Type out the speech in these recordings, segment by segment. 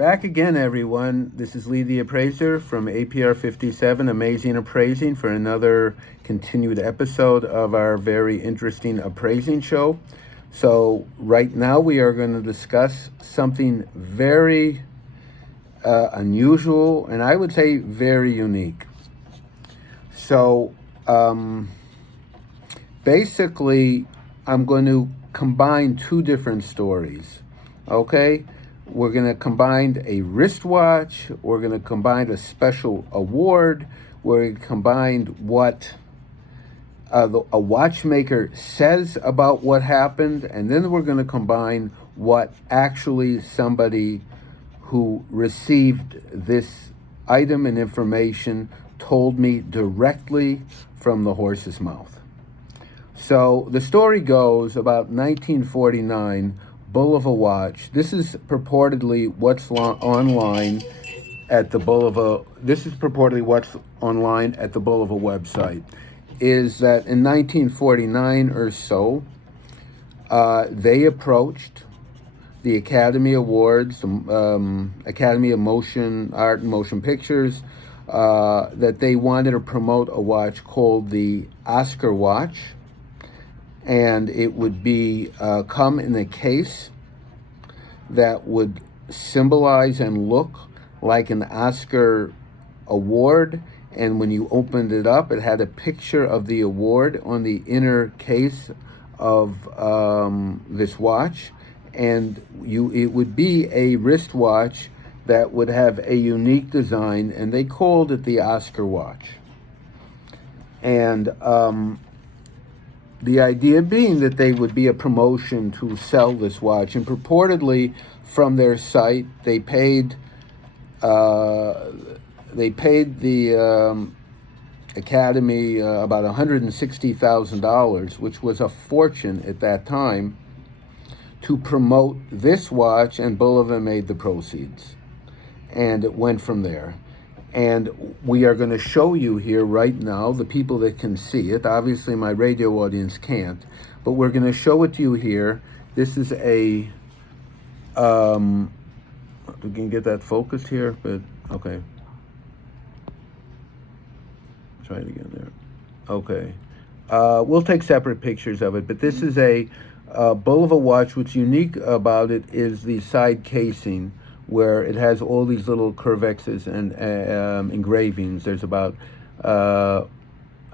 Back again, everyone. This is Lee the Appraiser from APR57, Amazing Appraising, for another continued episode of our very interesting appraising show. So right now we are going to discuss something very unusual, and I would say very unique. So basically, I'm going to combine two different stories, okay? We're going to combine a wristwatch. We're going to combine a special award. We're going to combine what a watchmaker says about what happened. And then we're going to combine what actually somebody who received this item and information told me directly from the horse's mouth. So the story goes about 1949. Bulova watch. This is purportedly what's online at the Bulova. This is purportedly what's online at the Bulova website. Is that in 1949 or so, they approached the Academy Awards, the Academy of Motion Art and Motion Pictures, that they wanted to promote a watch called the Oscar watch. And it would be come in a case that would symbolize and look like an Oscar award. And when you opened it up, it had a picture of the award on the inner case of this watch. And it would be a wristwatch that would have a unique design, and they called it the Oscar watch. And the idea being that they would be a promotion to sell this watch, and purportedly from their site they paid the Academy about $160,000, which was a fortune at that time, to promote this watch, and Bulova made the proceeds, and it went from there. And we are going to show you here right now, the people that can see it. Obviously, my radio audience can't, but we're going to show it to you here. This is a, we can get that focused here, but okay. Try it again there. Okay. We'll take separate pictures of it, but this is a Bulova watch. What's unique about it is the side casing, where it has all these little curvexes and engravings. There's about, I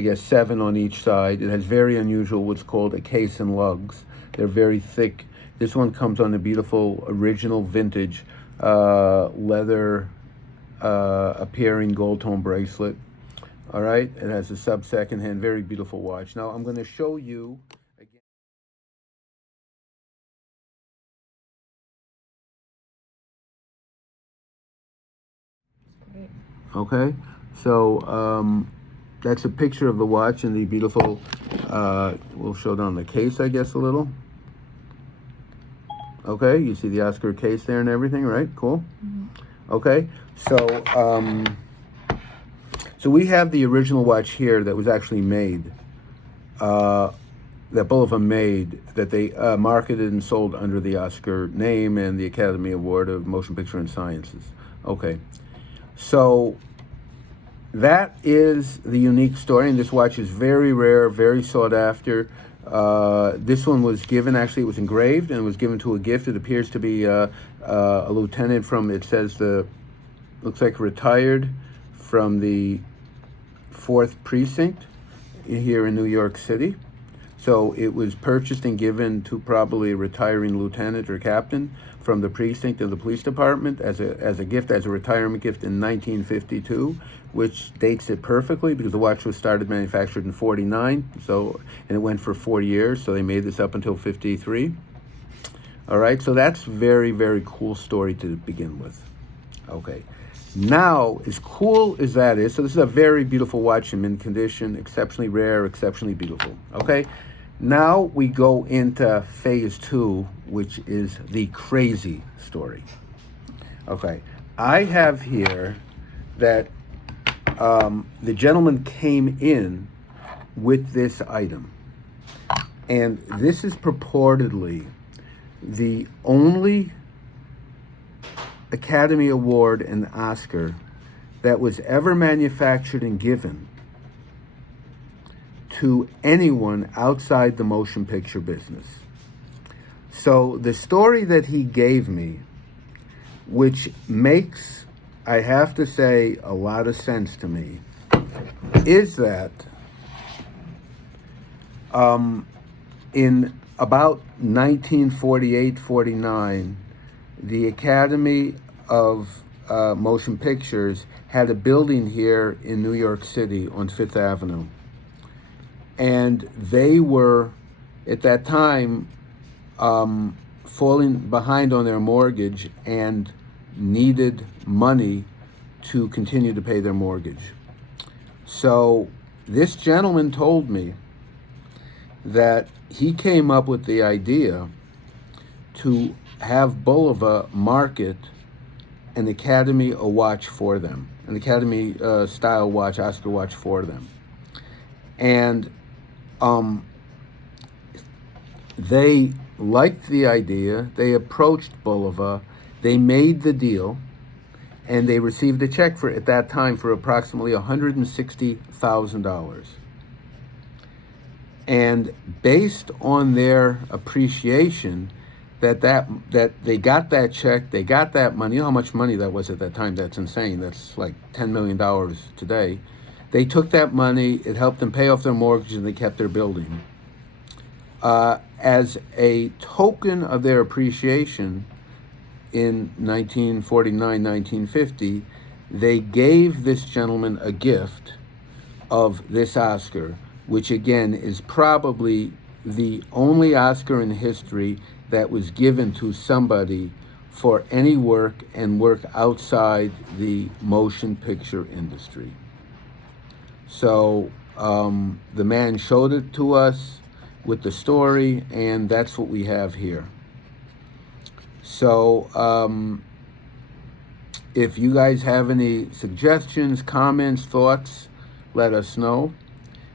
guess, 7 on each side. It has very unusual, what's called a case and lugs. They're very thick. This one comes on a beautiful, original, vintage, leather appearing gold tone bracelet. All right, it has a sub-second hand, very beautiful watch. Now I'm going to show you. Okay, so that's a picture of the watch and the beautiful, we'll show down the case, I guess, a little. Okay, you see the Oscar case there and everything, right? Cool. Mm-hmm. Okay, so we have the original watch here that was actually made, that Bulova made, that they marketed and sold under the Oscar name and the Academy Award of Motion Picture and Sciences. Okay. So that is the unique story, and this watch is very rare, very sought after. This one was given, actually it was engraved and was given to a gift. It appears to be a lieutenant from, it says, looks like retired from the 4th Precinct here in New York City. So it was purchased and given to probably a retiring lieutenant or captain from the precinct of the police department as a gift, as a retirement gift in 1952, which dates it perfectly because the watch was manufactured in 49, so, and it went for 4 years, so they made this up until 53. All right, so that's very, very cool story to begin with. Okay, now, as cool as that is, so this is a very beautiful watch in mint condition, exceptionally rare, exceptionally beautiful. Okay, now we go into phase 2, which is the crazy story. Okay, I have here that the gentleman came in with this item, and this is purportedly the only Academy Award and Oscar that was ever manufactured and given to anyone outside the motion picture business. So the story that he gave me, which makes, I have to say, a lot of sense to me, is that in about 1948-49, the Academy of Motion Pictures had a building here in New York City on Fifth Avenue. And they were, at that time, falling behind on their mortgage and needed money to continue to pay their mortgage. So this gentleman told me that he came up with the idea to have Bulova market an Academy a watch for them, an Academy style watch, Oscar watch for them. And they liked the idea, they approached Bulova, they made the deal, and they received a check for, at that time, for approximately $160,000. And based on their appreciation that they got that check, they got that money, you know how much money that was at that time? That's insane. That's like $10 million today. They took that money, it helped them pay off their mortgage, and they kept their building. As a token of their appreciation, in 1949, 1950, they gave this gentleman a gift of this Oscar, which again is probably the only Oscar in history that was given to somebody for any work and work outside the motion picture industry. So the man showed it to us with the story, and that's what we have here. So if you guys have any suggestions, comments, thoughts, let us know.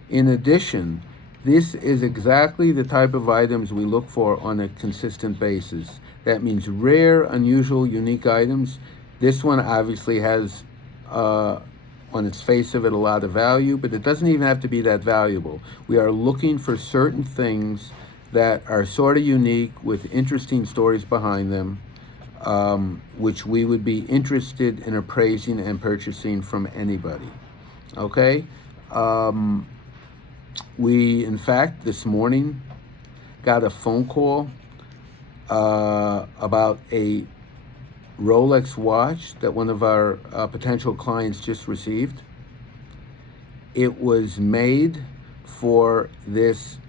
In addition, this is exactly the type of items we look for on a consistent basis. That means rare, unusual, unique items. This one obviously has, on its face of it, a lot of value, but it doesn't even have to be that valuable. We are looking for certain things that are sort of unique with interesting stories behind them, which we would be interested in appraising and purchasing from anybody. Okay? We, in fact, this morning got a phone call about a Rolex watch that one of our potential clients just received. It was made for this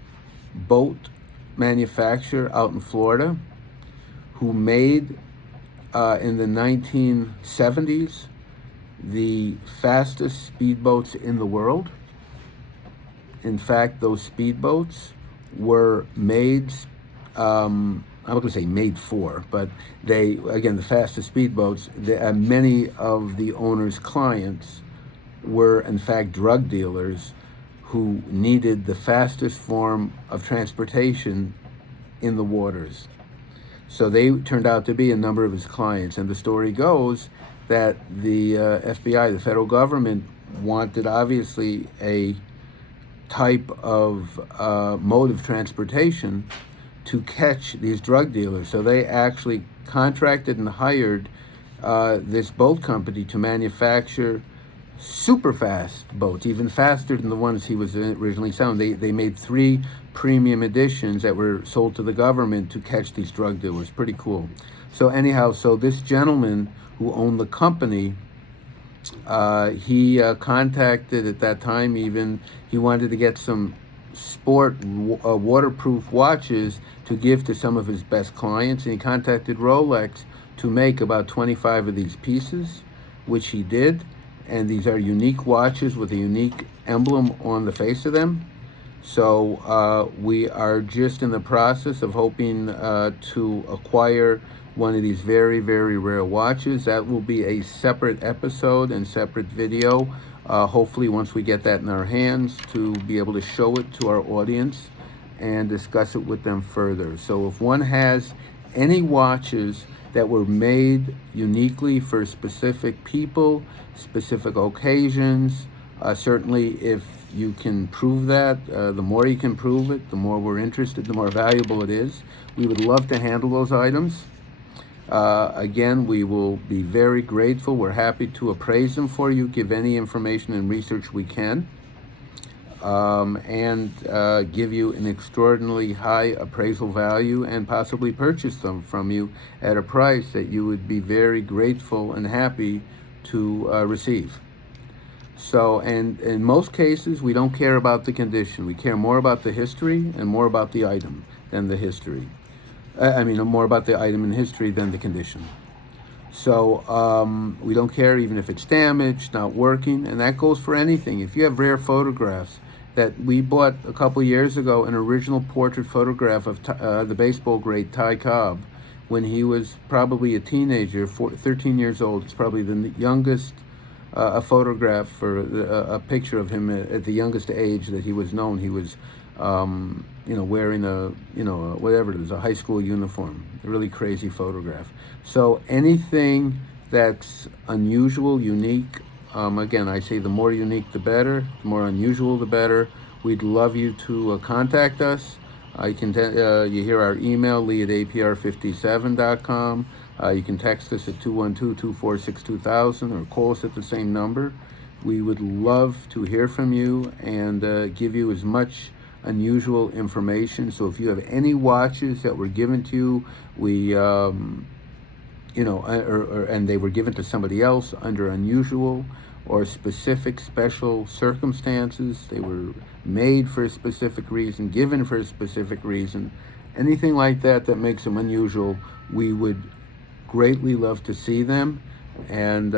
boat manufacturer out in Florida who made in the 1970s the fastest speedboats in the world. In fact, those speedboats were made, I'm not going to say made for, but they, again, the fastest speedboats, many of the owner's clients were, in fact, drug dealers who needed the fastest form of transportation in the waters. So they turned out to be a number of his clients. And the story goes that the FBI, the federal government, wanted, obviously, a type of mode of transportation to catch these drug dealers. So they actually contracted and hired this boat company to manufacture super fast boats, even faster than the ones he was originally selling. They made 3 premium editions that were sold to the government to catch these drug dealers. Pretty cool. So anyhow, so this gentleman who owned the company, he contacted at that time, even he wanted to get some sport waterproof watches to give to some of his best clients, and he contacted Rolex to make about 25 of these pieces, which he did. And these are unique watches with a unique emblem on the face of them. So we are just in the process of hoping to acquire one of these very, very rare watches. That will be a separate episode and separate video. Hopefully once we get that in our hands, to be able to show it to our audience and discuss it with them further. So if one has any watches that were made uniquely for specific people, specific occasions. Certainly, if you can prove that, the more you can prove it, the more we're interested, the more valuable it is. We would love to handle those items. Again, we will be very grateful. We're happy to appraise them for you, give any information and research we can, and give you an extraordinarily high appraisal value and possibly purchase them from you at a price that you would be very grateful and happy to receive. So, and in most cases, we don't care about the condition. We care more about the history and more about the item than the history. More about the item in history than the condition. So we don't care even if it's damaged, not working, and that goes for anything. If you have rare photographs that we bought a couple years ago, an original portrait photograph of the baseball great Ty Cobb when he was probably a teenager, 13 years old. It's probably the youngest a photograph for a picture of him at the youngest age that he was known. He was wearing whatever it is, a high school uniform. A really crazy photograph. So anything that's unusual, unique, again, I say the more unique the better, the more unusual the better. We'd love you to contact us. You hear our email, lee@apr57.com. You can text us at 212-246-2000 or call us at the same number. We would love to hear from you and give you as much unusual information. So if you have any watches that were given to you, and they were given to somebody else under unusual or specific special circumstances, they were made for a specific reason, given for a specific reason, anything like that that makes them unusual, we would greatly love to see them and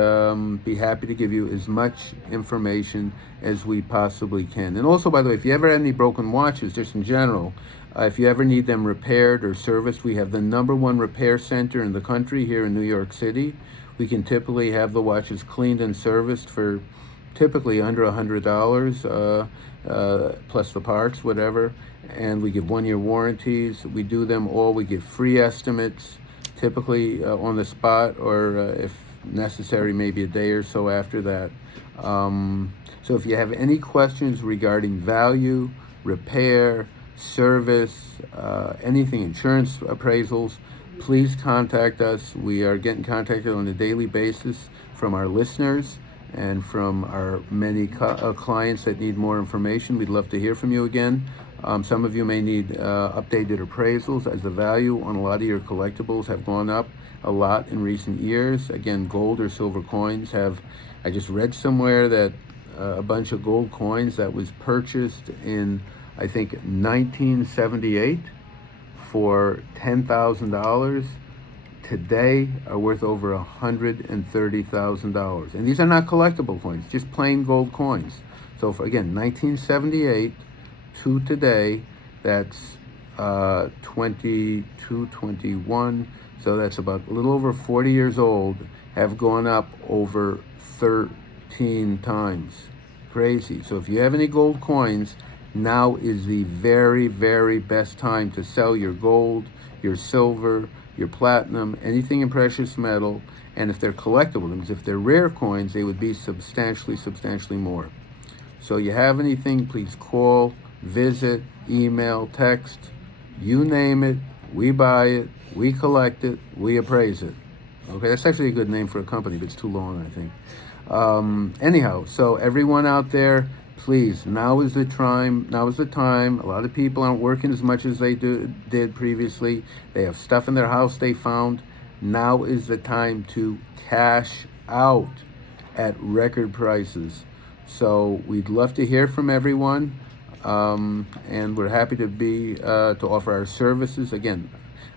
be happy to give you as much information as we possibly can. And also, by the way, if you ever have any broken watches, just in general, if you ever need them repaired or serviced, we have the +1 repair center in the country here in New York City. We can typically have the watches cleaned and serviced for typically under $100, plus the parts, whatever. And we give 1-year warranties. We do them all. We give free estimates, typically on the spot, or if necessary, maybe a day or so after that. So if you have any questions regarding value, repair, service, anything, insurance appraisals, please contact us. We are getting contacted on a daily basis from our listeners and from our many clients that need more information. We'd love to hear from you again. Some of you may need updated appraisals, as the value on a lot of your collectibles have gone up a lot in recent years. Again, gold or silver coins have, I just read somewhere that a bunch of gold coins that was purchased in, I think, 1978 for $10,000 today are worth over $130,000. And these are not collectible coins, just plain gold coins. So for, again, 1978 to today, that's 21, so that's about a little over 40 years old, have gone up over 13 times. Crazy. So if you have any gold coins, now is the very, very best time to sell your gold, your silver, your platinum, anything in precious metal. And if they're collectible, because if they're rare coins, they would be substantially more. So you have anything, please call, visit, email, text, you name it, we buy it, we collect it, we appraise it. Okay, that's actually a good name for a company, but it's too long, I think. Anyhow, so everyone out there, please, now is the time. A lot of people aren't working as much as they did previously. They have stuff in their house they found. Now is the time to cash out at record prices. So we'd love to hear from everyone, and we're happy to to offer our services. Again,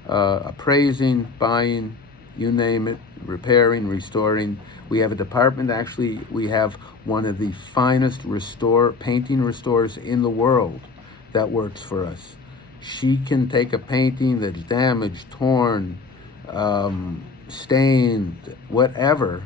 appraising, buying, you name it, repairing, restoring. We have a department, actually, we have one of the finest painting restorers in the world that works for us. She can take a painting that's damaged, torn, stained, whatever,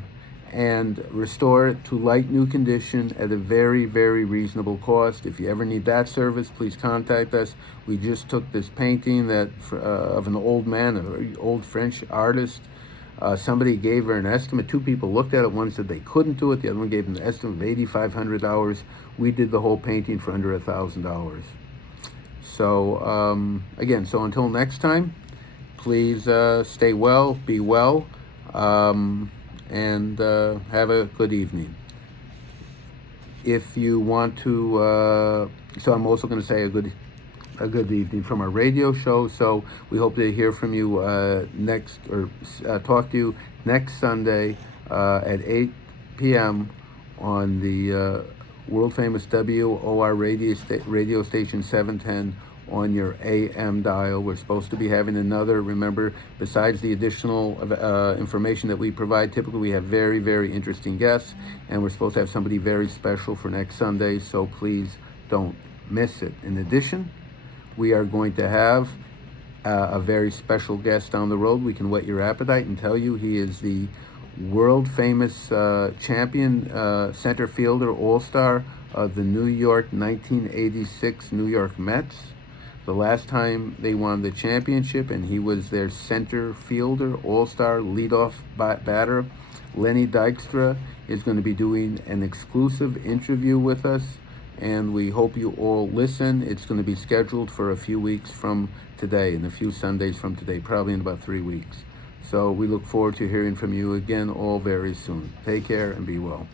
and restore it to light new condition at a very, very reasonable cost. If you ever need that service, please contact us. We just took this painting that of an old man, a very old French artist. Somebody gave her an estimate. Two people looked at it. One said they couldn't do it. The other one gave them an estimate of $8,500. We did the whole painting for under $1,000. So again, so until next time, please stay well, be well, and have a good evening. If you want to, so I'm also going to say a good evening from our radio show. So we hope to hear from you talk to you next Sunday at 8 p.m. on the world famous WOR radio station 710 on your AM dial. We're supposed to be having another, remember, besides the additional information that we provide, typically we have very, very interesting guests, and we're supposed to have somebody very special for next Sunday, so please don't miss it. In addition, we are going to have a very special guest down the road. We can whet your appetite and tell you he is the world famous champion center fielder all-star of the New York 1986 New York Mets. The last time they won the championship, and he was their center fielder, all-star, leadoff batter. Lenny Dykstra is going to be doing an exclusive interview with us, and we hope you all listen. It's going to be scheduled for a few weeks from today, and a few Sundays from today, probably in about 3 weeks. So we look forward to hearing from you again all very soon. Take care and be well.